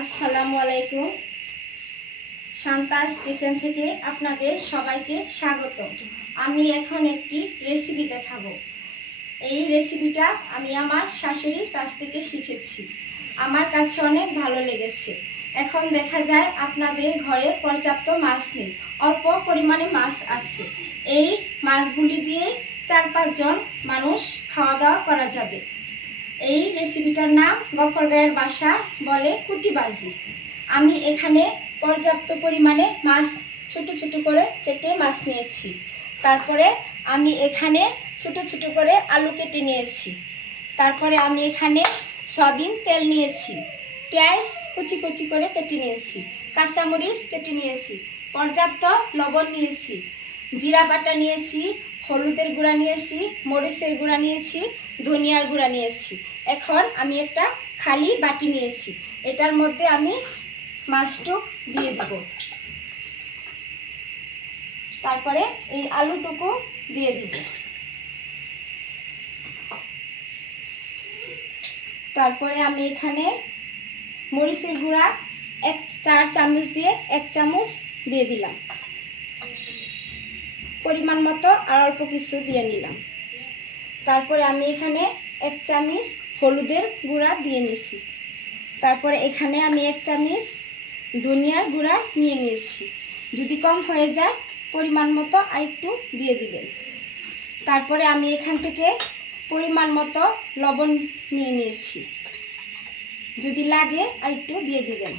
আসসালামু আলাইকুম। শান্তাস কিচেন থেকে আপনাদের সবাইকে স্বাগত। আমি এখন একটি রেসিপি দেখাবো। এই রেসিপিটা আমি আমার শাশুড়ির কাছ থেকে শিখেছি। আমার কাছে অনেক ভালো লেগেছে। এখন দেখা যায় আপনাদের ঘরে পর্যাপ্ত মাছ নেই, অল্প পরিমাণে মাছ আছে। এই মাছগুলি দিয়ে 4-5 জন মানুষ খাওয়া দাওয়া করা যাবে। এই রেসিপিটার নাম গফরগাঁয়ের বাসা বলে কুটিবাজি। আমি এখানে পর্যাপ্ত পরিমাণে মাছ ছোট ছোট করে কেটে মাছ নিয়েছি। তারপরে আমি এখানে ছোট ছোট করে আলু কেটে নিয়েছি। তারপরে আমি এখানে সয়াবিন তেল নিয়েছি, পেঁয়াজ কুচি কুচি করে কেটে নিয়েছি, কাঁচামরিচ কেটে নিয়েছি, পর্যাপ্ত লবণ নিয়েছি, জিরা বাটা নিয়েছি, হলুদের গুঁড়া নিয়েছি, মরিচের গুঁড়া নিয়েছি, ধনিয়ার গুঁড়া নিয়েছি। এখন আমি একটা খালি বাটি নিয়েছি, এটার মধ্যে আমি মাছটুকু দিয়ে দেব। তারপরে এই আলুটুকু দিয়ে দিব। তারপরে আমি এখানে মরিচের গুঁড়া 4 চামচ দিয়ে 1 চামচ দিয়ে দিলাম। পরিমাণ মতো আর অল্প কিছু দিয়ে নিলাম। তারপরে আমি এখানে 1 চামচ হলুদের গুঁড়া দিয়ে নিয়েছি। তারপরে এখানে আমি 1 চামচ ধনিয়ার গুঁড়া নিয়ে নিয়েছি। যদি কম হয়ে যায় পরিমাণ মতো আর একটু দিয়ে দিবেন। তারপরে আমি এখান থেকে পরিমাণ মতো লবণ নিয়ে নিয়েছি, যদি লাগে আর একটু দিয়ে দিবেন।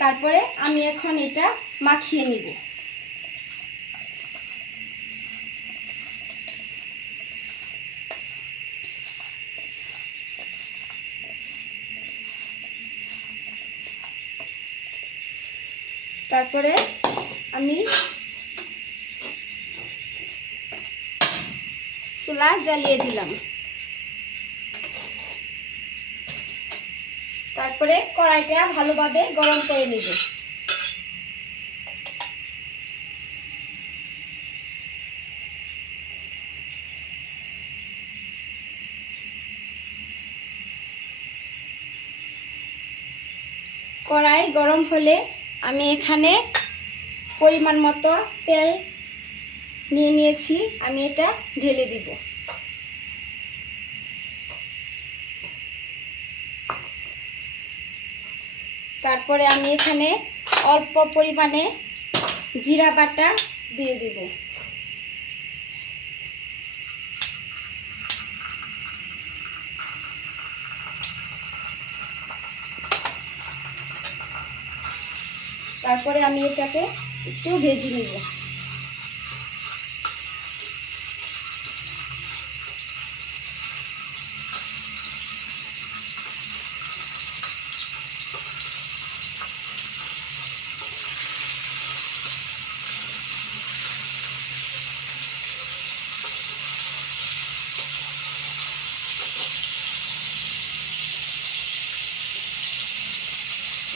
তারপরে আমি এখন এটা মাখিয়ে নিব। তারপরে আমি চুলা জ্বালিয়ে দিলাম। তারপরে কড়াইটা ভালোভাবে গরম করে নিব। কড়াই গরম হলে আমি এখানে পরিমাণ মতো তেল নিয়ে নিয়েছি, আমি এটা ঢেলে দিব। তারপরে আমি এখানে অল্প পরিমাণে জিরা বাটা দিয়ে দিব। তারপরে আমি এটাকে একটু ভেজে নিব।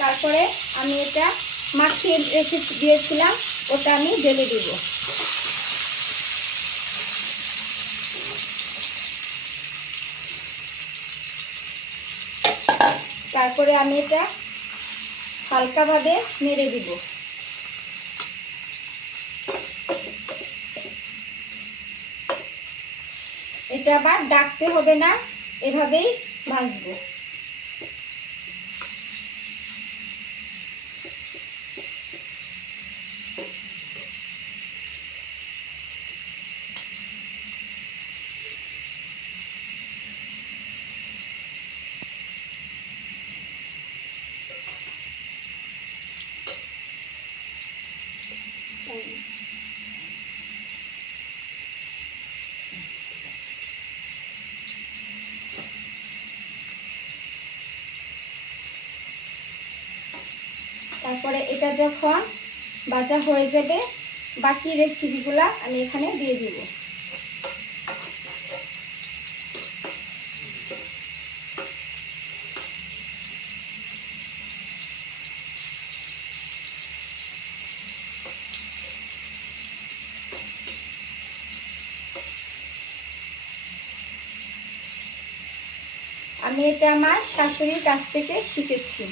তারপরে আমি এটা মাখিয়ে রেখে দিয়েছিলাম, ওটা আমি ঢেলে দিব। তারপরে আমি এটা হালকাভাবে নেড়ে দিব। এটা আবার ডাকতে হবে না, এভাবেই ভাজবো। তারপরে এটা যখন ভাজা হয়ে যাবে, বাকি রেসিপিগুলা আমি এখানে দিয়ে দিব। আমি আমি এটা আমার শাশুড়ির কাছ থেকে শিখেছি।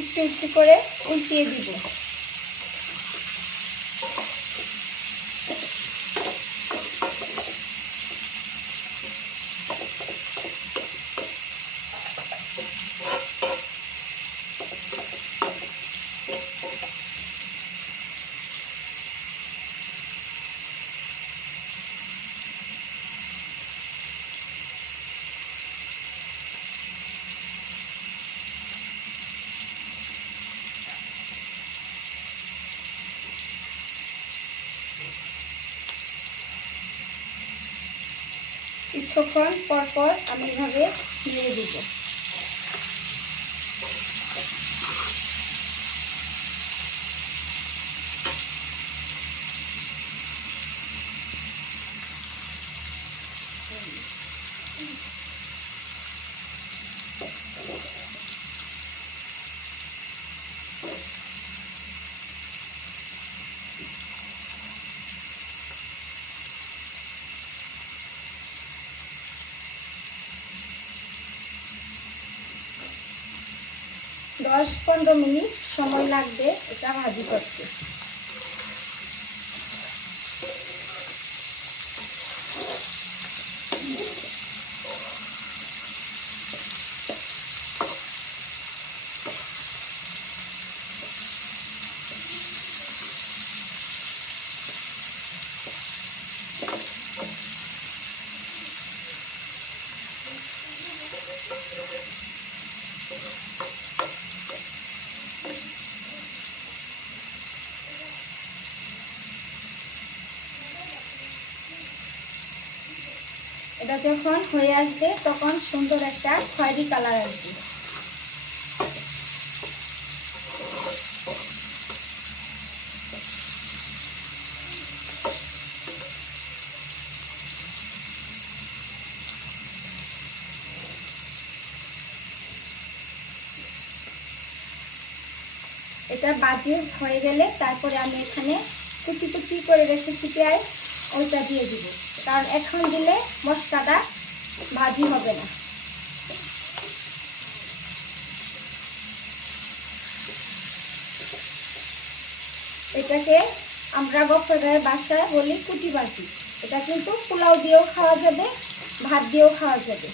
একটু একটু করে উল্টিয়ে দিব। কিছুক্ষণ পর পর আমি এভাবে নেড়ে দিব। দশ 15 মিনিট সময় লাগবে এটা ভাজি করতে। এটা যখন হয়ে আসবে তখন সুন্দর একটা খয়েরি কালার আসবে। এটা ভাজি হয়ে গেলে তারপরে আমি এখানে কুচি কুচি করে রেখেছি পেঁয়াজ, ওইটা দিয়ে দিব, কারণ এখন দিলে মশলাটা ভাজি হবে না। এটাকে আমরা গফরগাঁয়ের বাসায় বলি কুটি ভাজি। এটা কিন্তু পোলাও দিয়েও খাওয়া যাবে, ভাত দিয়েও খাওয়া যাবে।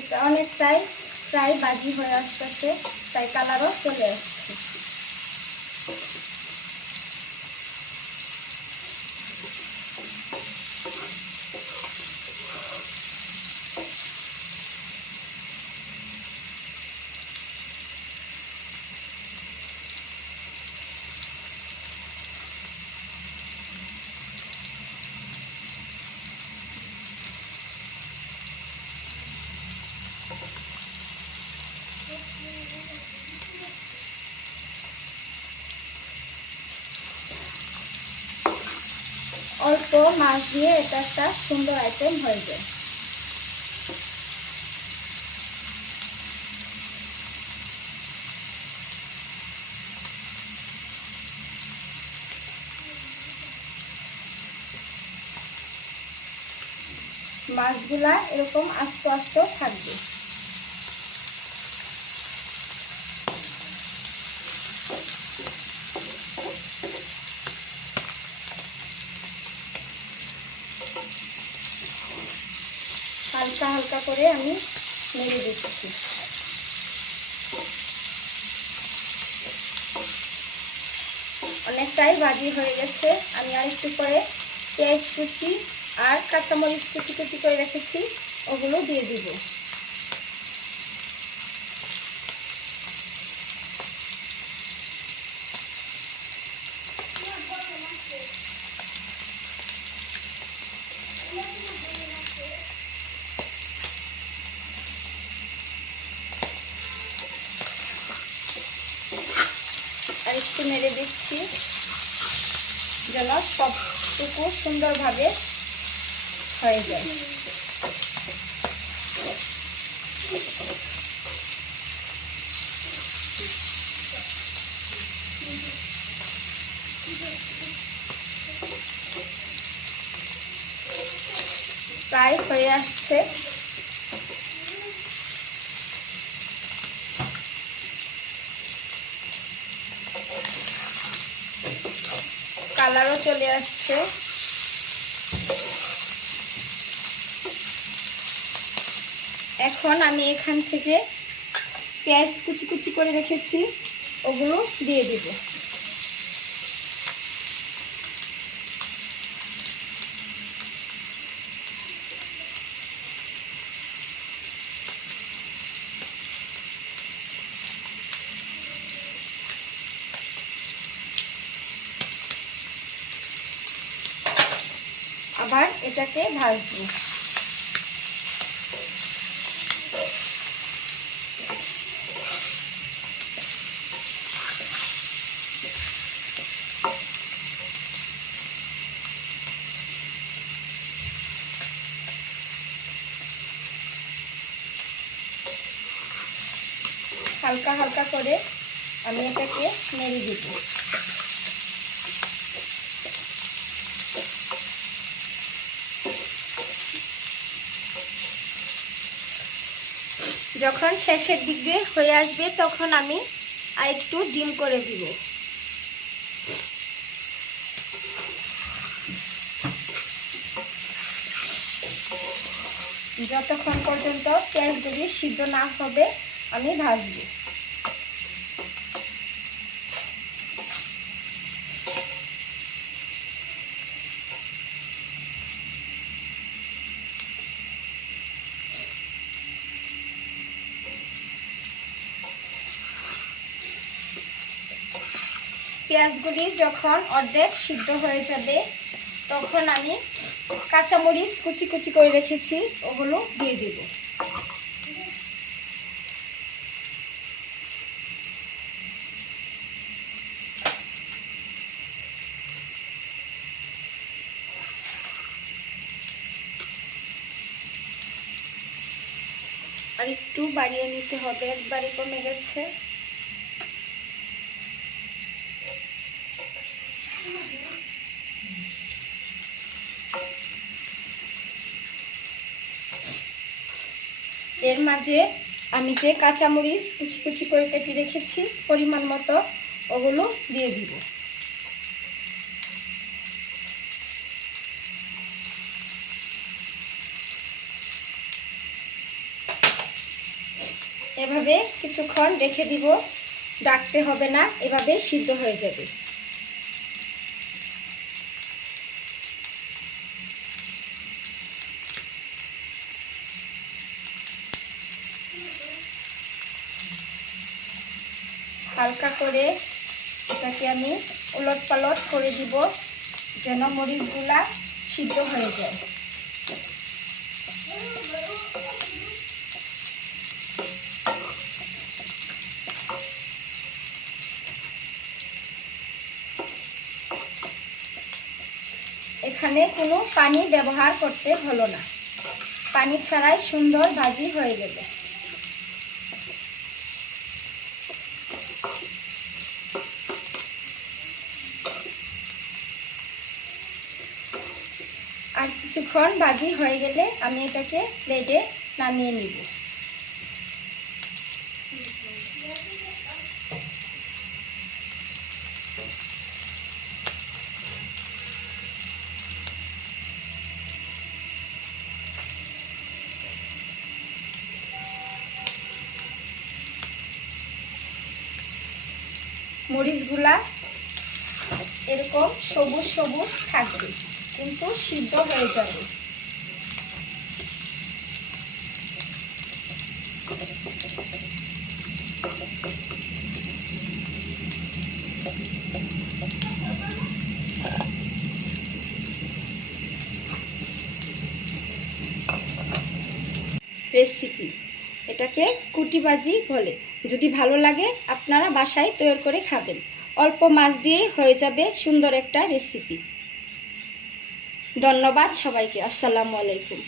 এটা অনেকটাই প্রায় ভাজি হয়ে আসতেছে, তাই কালারও চলে আসছে। অল্প মাছ দিয়ে এটা একটা সুন্দর আইটেম হয়ে যায়। মাছগুলা এরকম আস্তে আস্তে থাকবে। হালকা হালকা করে আমি নেড়ে দিচ্ছি। অনেকটাই ভাজি হয়ে গেছে। আমি আর একটু পরে পেঁয়াজ কুচি আর কাঁচামরিচ কুচি কুচি করে রেখেছি, ওগুলো দিয়ে দিব। আর একটু নেড়ে দিচ্ছি যেন সবটুকু সুন্দরভাবে হয়ে যায়। প্রায় হয়ে আসছে। কালারও চলে আসছে। এখন আমি এখান থেকে পেঁয়াজ কুচি কুচি করে রেখেছি, ওগুলো দিয়ে দিব। আবার এটাকে ভাজবো। হালকা হালকা করে আমি এটাকে নেড়ে দিব। যখন শেষের দিকে হয়ে আসবে তখন আমি আর একটু ডিম করে দিব। যতক্ষণ পর্যন্ত পেঁয়াজগুলি সিদ্ধ না হবে আমি ভাজবো। পেঁয়াজগুলি যখন অর্ধেক সিদ্ধ হয়ে যাবে তখন আমি কাঁচামরিচ কুচি কুচি করে রেখেছি, ওগুলো দিয়ে দেব। আর একটু বাড়িয়ে নিতে হবে, একবারে কমে গেছে। এর মাঝে আমি যে কাঁচামরিচ কুচি কুচি করে কেটে রেখেছি পরিমাণ মতো, ওগুলো দিয়ে দিব। এভাবে কিছুক্ষণ রেখে দিব, ডাকতে হবে না, এভাবে সিদ্ধ হয়ে যাবে। হালকা করে এটাকে আমি উলট পালট করে দিব যেন মরিচগুলা সিদ্ধ হয়ে যায়। এখানে কোনো পানি ব্যবহার করতে হলো না, পানি ছাড়াই সুন্দর ভাজি হয়ে গেল। আর কিছুক্ষণ ভাজি হয়ে গেলে আমি এটাকে প্লেটে নামিয়ে নিব। মরিচগুলা এরকম সবুজ সবুজ থাকবে, কিন্তু সিদ্ধ হয়ে যাবে। রেসিপি এটাকে কুটিবাজি বলে। যদি ভালো লাগে আপনারা বাসায় তৈরি করে খাবেন। অল্প মাছ দিয়েই হয়ে যাবে সুন্দর একটা রেসিপি। ধন্যবাদ সবাইকে। আসসালামু আলাইকুম।